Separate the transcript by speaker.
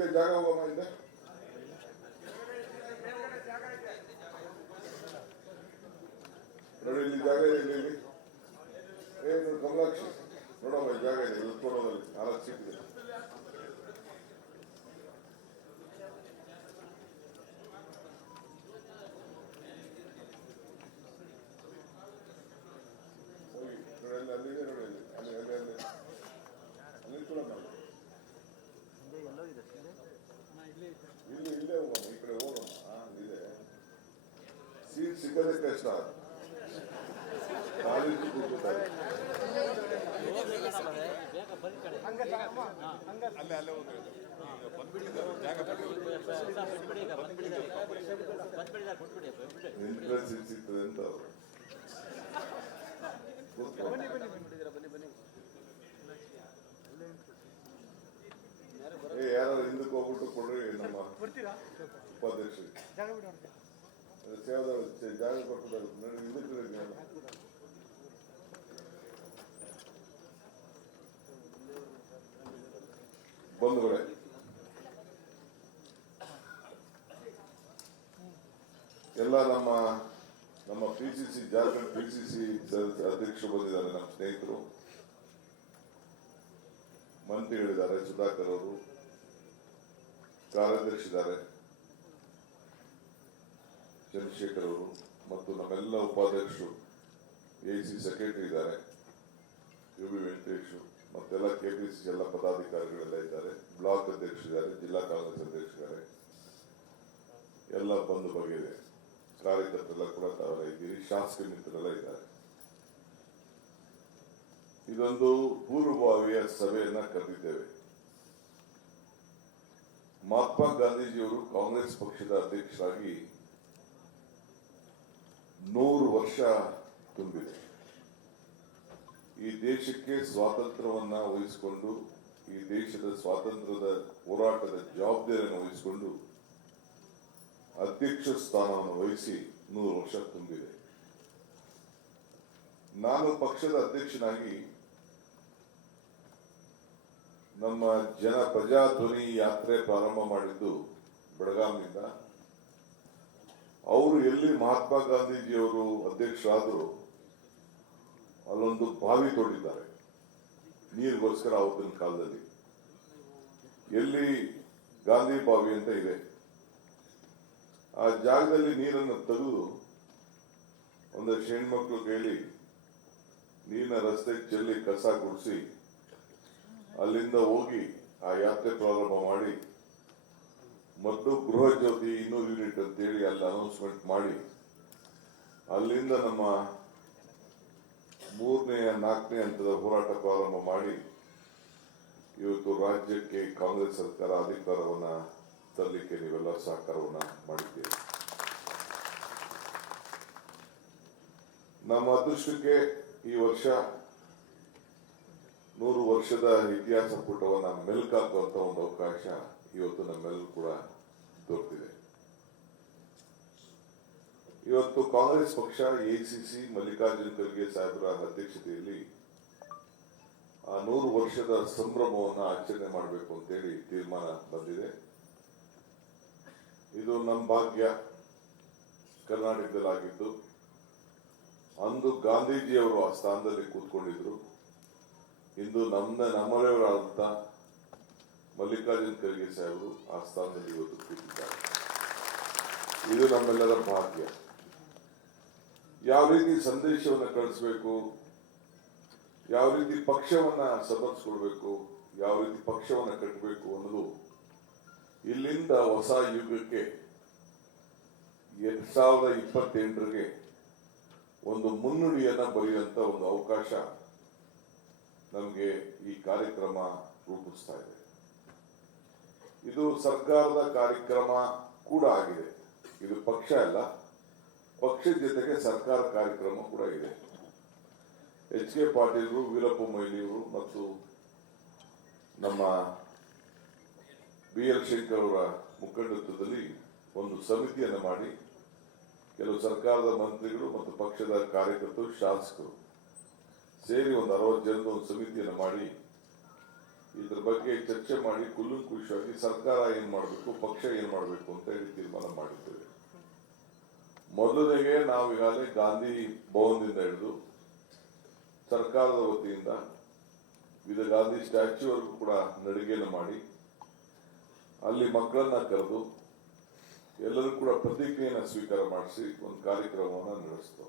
Speaker 1: ಇದೆ ಜಾಗ ಹೋಗಮ್ಮ ಇದೆ ನೋಡಿ ಇಲ್ಲಿ ಜಾಗ ಇದೆ ಇಲ್ಲಿ. ಏನು ಕಮಲಾಕ್ಷಿ ನೋಡಮ್ಮ ಜಾಗ ಇದೆ. ಇಲ್ಲಿ ಕೊಡೋದಲ್ಲಿ ನಾಲ್ಕು ಸೀಟ್ ಸೀಟ್ ಸಿಗೋದೇ ಕಷ್ಟ ಕಾಲೇಜ್ ಕೂತ್ಕೊತಾರೆ
Speaker 2: ಅಲ್ಲೇ ಅಲ್ಲೇ ಹೋಗಿ ಬಂದ್ಬಿಟ್ಟಿದ್ದಾರೆ ಜಾಗ
Speaker 1: ಎಂಟ್ರೆನ್ಸ್ ಸೀಟ್ ಸಿಗ್ತದೆ ಅಂತ ಅವರು ಏ ಯಾರು ಹಿಂದಕ್ಕೆ ಹೋಗ್ಬಿಟ್ಟು ಕೊಡ್ರಿ ನಮ್ಮ ಉಪಾಧ್ಯಕ್ಷರಿಗೆ ಜಾಗ ನೀವು. ಬಂಧುಗಳೇ ಎಲ್ಲ ನಮ್ಮ ನಮ್ಮ P C C Jharkhand P C C ಅಧ್ಯಕ್ಷರು ಬಂದಿದ್ದಾರೆ ನಮ್ಮ ಸ್ನೇಹಿತರು ಮಂತ್ರಿಗಳಿದ್ದಾರೆ ಸುಧಾಕರ್ ಅವರು ಕಾರ್ಯದರ್ಶಿದ್ದಾರೆ ಚಂದ್ರಶೇಖರ್ ಅವರು ಮತ್ತು ನಮ್ಮೆಲ್ಲ ಉಪಾಧ್ಯಕ್ಷರು, ಎ ಸಿ ಸೆಕ್ರೆಟರಿ ಇದ್ದಾರೆ, ಯು ಬಿ ವೆಂಕಟೇಶ್ ಮತ್ತೆಲ್ಲ ಕೆ ಪಿ ಸಿ ಎಲ್ಲ ಪದಾಧಿಕಾರಿಗಳೆಲ್ಲ ಇದ್ದಾರೆ, ಬ್ಲಾಕ್ ಅಧ್ಯಕ್ಷರಿದ್ದಾರೆ ಜಿಲ್ಲಾ ಕಾಂಗ್ರೆಸ್ ಅಧ್ಯಕ್ಷರಿದ್ದಾರೆ ಎಲ್ಲ ಬಂದು ಬಗೆಯಿದೆ ಕಾರ್ಯಕರ್ತರೆಲ್ಲ ಕೂಡ ತಾವೆಲ್ಲ ಇದ್ದೀರಿ, ಶಾಸಕ ಮಿತ್ರರೆಲ್ಲ ಇದ್ದಾರೆ. ಇದೊಂದು ಪೂರ್ವಭಾವಿಯ ಸಭೆಯನ್ನ ಕರೆದಿದ್ದೇವೆ. ಮಹಾತ್ಮ ಗಾಂಧೀಜಿಯವರು ಕಾಂಗ್ರೆಸ್ ಪಕ್ಷದ ಅಧ್ಯಕ್ಷರಾಗಿ ನೂರು ವರ್ಷ ತುಂಬಿದೆ. ಈ ದೇಶಕ್ಕೆ ಸ್ವಾತಂತ್ರ್ಯವನ್ನ ವಹಿಸಿಕೊಂಡು ಈ ದೇಶದ ಸ್ವಾತಂತ್ರ್ಯದ ಹೋರಾಟದ ಜವಾಬ್ದಾರಿಯನ್ನು ವಹಿಸಿಕೊಂಡು ಅಧ್ಯಕ್ಷ ಸ್ಥಾನವನ್ನು ವಹಿಸಿ ನೂರು ವರ್ಷ ತುಂಬಿದೆ. ನಾನು ಪಕ್ಷದ ಅಧ್ಯಕ್ಷನಾಗಿ ನಮ್ಮ ಜನ ಪ್ರಜಾಧ್ವನಿ ಯಾತ್ರೆ ಪ್ರಾರಂಭ ಮಾಡಿದ್ದು ಬೆಳಗಾಂನಿಂದ ಅವರು ಎಲ್ಲಿ ಮಹಾತ್ಮ ಗಾಂಧೀಜಿಯವರು ಅಧ್ಯಕ್ಷರಾದರು ಅಲ್ಲೊಂದು ಬಾವಿ ತೋಡಿದ್ದಾರೆ ನೀರಿಗೋಸ್ಕರ ಅವತ್ತಿನ ಕಾಲದಲ್ಲಿ. ಎಲ್ಲಿ ಗಾಂಧಿ ಬಾವಿ ಅಂತ ಇದೆ. ಆ ಜಾಗದಲ್ಲಿ ನೀರನ್ನು ತೆಗೆದು ಒಂದು ಹೆಣ್ಮಕ್ಳು ಕೇಳಿ ನೀರಿನ ರಸ್ತೆಗೆ ಚೆಲ್ಲಿ ಕಸ ಗುಡಿಸಿ ಅಲ್ಲಿಂದ ಹೋಗಿ ಆ ಯಾತ್ರೆ ಪ್ರಾರಂಭ ಮಾಡಿ ಮತ್ತು ಗೃಹ ಜ್ಯೋತಿ ಇನ್ನೂರು ಯೂನಿಟ್ ಅಂತೇಳಿ ಅಲ್ಲಿ ಅನೌನ್ಸ್ಮೆಂಟ್ ಮಾಡಿ. ಅಲ್ಲಿಂದ ನಮ್ಮ ಮೂರನೆಯ ನಾಲ್ಕನೇ ಹಂತದ ಹೋರಾಟ ಪ್ರಾರಂಭ ಮಾಡಿ ಇವತ್ತು ರಾಜ್ಯಕ್ಕೆ ಕಾಂಗ್ರೆಸ್ ಸರ್ಕಾರ ಅಧಿಕಾರವನ್ನ ತರಲಿಕ್ಕೆ ನೀವೆಲ್ಲ ಸಹಕಾರವನ್ನ ಮಾಡಿದ್ದೀರಿ. ನಮ್ಮ ಅದೃಷ್ಟಕ್ಕೆ ಈ ವರ್ಷ ನೂರು ವರ್ಷದ ಇತಿಹಾಸ ಪುಟವನ್ನು ಮೆಲುಕಾಕುವಂತ ಒಂದು ಅವಕಾಶ ಇವತ್ತು ನಮ್ಮೆಲ್ಲರೂ ಕೂಡ ದೊರೆತಿದೆ ಇವತ್ತು ಕಾಂಗ್ರೆಸ್ ಪಕ್ಷ ಎಸಿಸಿ ಮಲ್ಲಿಕಾರ್ಜುನ ಖರ್ಗೆ ಸಾಹೇಬರ ಅಧ್ಯಕ್ಷತೆಯಲ್ಲಿ ಆ ನೂರು ವರ್ಷದ ಸಂಭ್ರಮವನ್ನು ಆಚರಣೆ ಮಾಡಬೇಕು ಅಂತೇಳಿ ತೀರ್ಮಾನ ಬಂದಿದೆ. ಇದು ನಮ್ಮ ಭಾಗ್ಯ. ಕರ್ನಾಟಕದಲ್ಲಾಗಿದ್ದು, ಅಂದು ಗಾಂಧೀಜಿಯವರು ಆ ಸ್ಥಾನದಲ್ಲಿ ಕೂತ್ಕೊಂಡಿದ್ರು. ಇಂದು ನಮ್ಮ ನಮ್ಮವರಾದಂತ ಮಲ್ಲಿಕಾರ್ಜುನ ಖರ್ಗೆ ಸಾಹೇಬರು ಆ ಸ್ಥಾನದಲ್ಲಿ ಇವತ್ತು ಕೂತಿದ್ದಾರೆ. ಇದು ನಮ್ಮೆಲ್ಲರ ಭಾಗ್ಯ. ಯಾವ ರೀತಿ ಸಂದೇಶವನ್ನು ಕಳಿಸ್ಬೇಕು, ಯಾವ ರೀತಿ ಪಕ್ಷವನ್ನ ಸಮರ್ಸ್ಕೊಳ್ಬೇಕು ಯಾವ ರೀತಿ ಪಕ್ಷವನ್ನ ಕಟ್ಟಬೇಕು ಅನ್ನೋದು ಇಲ್ಲಿಂದ ಹೊಸ ಯುಗಕ್ಕೆ ಎರಡ್ ಸಾವಿರದ ಇಪ್ಪತ್ತೆಂಟರಿಗೆ ಒಂದು ಮುನ್ನುಡಿಯನ್ನ ಬರೆಯುವಂತ ಒಂದು ಅವಕಾಶ ನಮಗೆ ಈ ಕಾರ್ಯಕ್ರಮ ರೂಪಿಸ್ತಾ ಇದೆ. ಇದು ಸರ್ಕಾರದ ಕಾರ್ಯಕ್ರಮ ಕೂಡ ಆಗಿದೆ. ಇದು ಪಕ್ಷ ಅಲ್ಲ, ಪಕ್ಷದ ಜೊತೆಗೆ ಸರ್ಕಾರ ಕಾರ್ಯಕ್ರಮ ಕೂಡ ಇದೆ. ಎಚ್ ಕೆ ಪಾಟೀಲ್ರು, ವೀರಪ್ಪ ಮೊಯ್ಲಿಯವರು ಮತ್ತು ನಮ್ಮ ಬಿ ಎಲ್ ಶಂಕರ್ ಅವರ ಮುಖಂಡತ್ವದಲ್ಲಿ ಒಂದು ಸಮಿತಿಯನ್ನು ಮಾಡಿ ಕೆಲವು ಸರ್ಕಾರದ ಮಂತ್ರಿಗಳು ಮತ್ತು ಪಕ್ಷದ ಕಾರ್ಯಕರ್ತರು, ಶಾಸಕರು ಸೇರಿ ಒಂದು ಅರವತ್ತು ಜನದ ಒಂದು ಸಮಿತಿಯನ್ನು ಮಾಡಿ ಇದ್ರ ಬಗ್ಗೆ ಚರ್ಚೆ ಮಾಡಿ ಕುಲ್ಲುಂಕುಷವಾಗಿ ಸರ್ಕಾರ ಏನ್ ಮಾಡಬೇಕು, ಪಕ್ಷ ಏನ್ ಮಾಡಬೇಕು ಅಂತ ಹೇಳಿ ತೀರ್ಮಾನ ಮಾಡಿದ್ದೇವೆ. ಮೊದಲಿಗೆ ನಾವು ಈಗಾಗಲೇ ಗಾಂಧಿ ಭವನದಿಂದ ಹಿಡಿದು ಸರ್ಕಾರದ ವತಿಯಿಂದ ಇದು ಗಾಂಧಿ ಸ್ಟ್ಯಾಚ್ಯೂವರೆಗೂ ಕೂಡ ನಡಿಗೆಯನ್ನು ಮಾಡಿ, ಅಲ್ಲಿ ಮಕ್ಕಳನ್ನ ಕರೆದು ಎಲ್ಲರೂ ಕೂಡ ಪ್ರತಿಜ್ಞೆಯನ್ನು ಸ್ವೀಕಾರ ಮಾಡಿಸಿ ಒಂದು ಕಾರ್ಯಕ್ರಮವನ್ನು ನಡೆಸಿತು